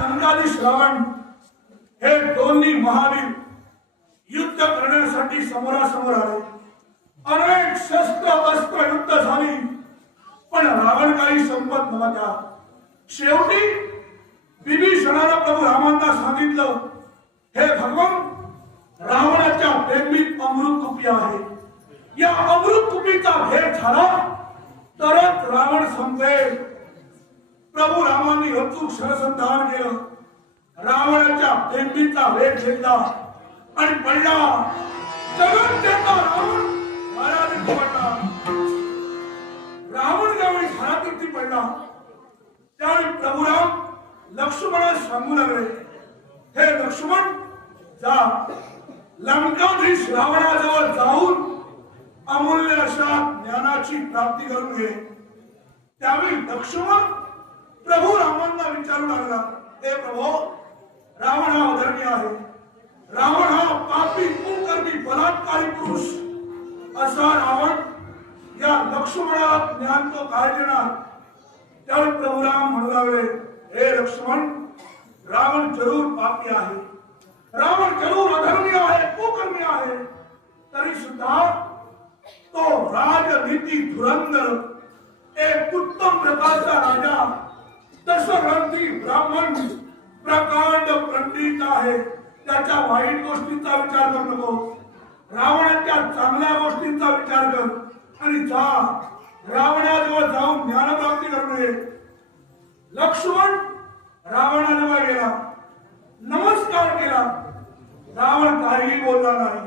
लंकाधीश रावण हे दोन्ही महावीर युद्ध करण्यासाठी समोरासमोर आले. अनेक शस्त्र अस्त्र युद्ध झाली, पण रावण काही संपत नव्हता. शेवटी विभीषणाने प्रभू रामांना सांगितलं, हे भगवान, रावणाच्या प्रेमीत अमृत कुपी आहे. या अमृत कुपीचा भेद झाला तरच रावण संपेल. प्रभू रामांनी अचूक शरसंधान केलं. रावणाच्या प्रेमीचा भेद घेतला आणि पडला. जगत देता रावण घरावरती पडला. रावण ज्यावेळी घरावरती पडला त्यावेळी प्रभू राम लक्ष्मणाला सांगू लागले, हे लक्ष्मण, जा लंकाधीश रावणाजवळ जाऊन अमूल्य अशा ज्ञानाची प्राप्ती करून घे. त्यावेळी लक्ष्मण प्रभू रामांना विचारू लागला, हे प्रभो, रावण हा अधर्मी आहे. रावण हा पापी कुकर्मी बलात्कारी पुरुष. असा रावण या लक्ष्मणाला ज्ञान तो काय देणार? त्यावेळी प्रभू राम म्हणू लागले, हे लक्ष्मण, रावण जरूर पापी आहे, रावण जरूर अधर्मी आहे, कुकर्मी आहे, तरी सुद्धा तो राजनीती धुरंधर, एक उत्तम प्रकारचा राजा, दशग्रंथी ब्राह्मण, प्रकांड पंडित आहे. त्याच्या वाईट गोष्टींचा विचार करू नको, रावणाच्या चांगल्या गोष्टींचा विचार कर आणि जा रावणाजवळ जाऊन ज्ञानप्राप्ती करून ये. लक्ष्मण रावणाजवळ गेला, नमस्कार केला. रावण काहीही बोलला नाही.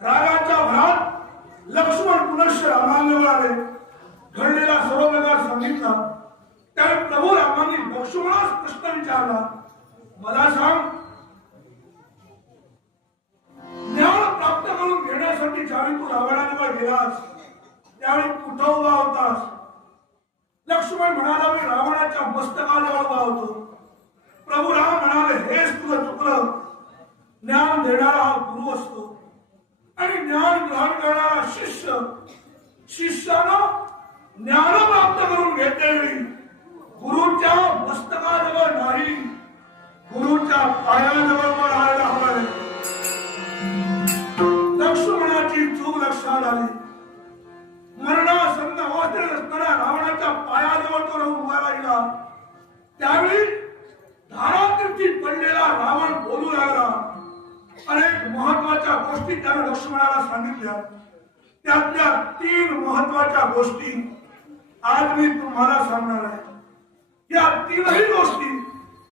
रागाच्या भरात लक्ष्मण पुनश्च रामाजवळ आले, घडलेला सर्व प्रकार सांगितला. त्यावेळी प्रभू रामांनी लक्ष्मणास प्रश्न विचारला, मला सांग, ज्ञान प्राप्त करून घेण्यासाठी ज्यावेळी तू रावणाजवळ गेलास त्यावेळी कुठं उभा होतास? लक्ष्मण म्हणाला, मी रावणाच्या मस्तकाजवळ उभा होतो. प्रभू राम म्हणाले, हेच तुझं चुकलं. ज्ञान देणारा हा गुरु असतो आणि ज्ञान ग्रहण करणारा शिष्य. शिष्यानं ज्ञान प्राप्त करून घेतेवेळी गुरुच्या मस्तकाजवळ नाही, गुरुच्या पायाजवळ राहायला हवं. लक्ष्मणाची चूक लक्षात आली. मरणासन्न अवस्थेत असणाऱ्या रावणाच्या पायाजवळ तो राहून उभा राहिला. त्यावेळी धारातीर्थी पडलेला रावण बोलू लागला. अनेक महत्वाच्या गोष्टी त्याने लक्ष्मणाला सांगितल्या. त्यातल्या 3 महत्वाच्या गोष्टी आज मी तुम्हाला सांगणार आहे. या 3ही गोष्टी